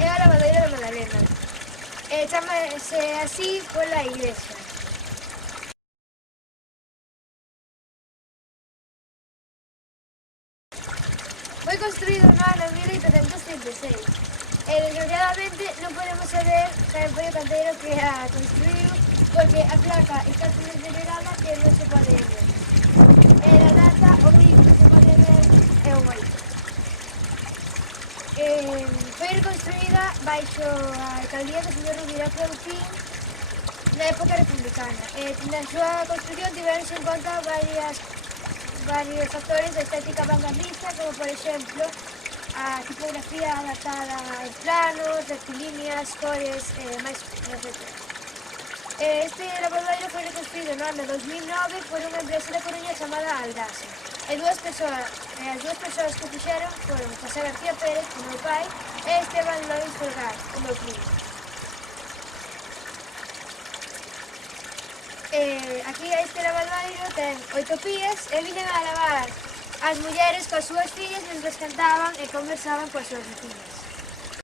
é a lavadeira da Madalena. Chámase así pola igrexa. Foi construído no ano 1836 e, desgraciadamente, non podemos saber quen foi o canteiro que a construiu porque a placa está tan deteriorada que non se pode ver. E na data, o único que se pode ver é o baixo. Foi reconstruída baixo a alcaldía do señor Rubira Proutín na época republicana. Na súa construcción tiveronse en conta varios factores de estética vanguardista, como por exemplo a tipografía adaptada aos planos, rectilíneas, cores, etc. Este lavadoiro foi reconstruído no ano 2009 por unha empresa da Coruña chamada Aldasa. As dúas persoas que o fixeron foron José García Pérez, o meu pai, e Esteban Lois Folgar, o meu primo. Aquí este lavadoiro ten 8 pías e viñan a lavar as mulleres coas súas fillas mentres cantaban e conversaban coas súas vecinas.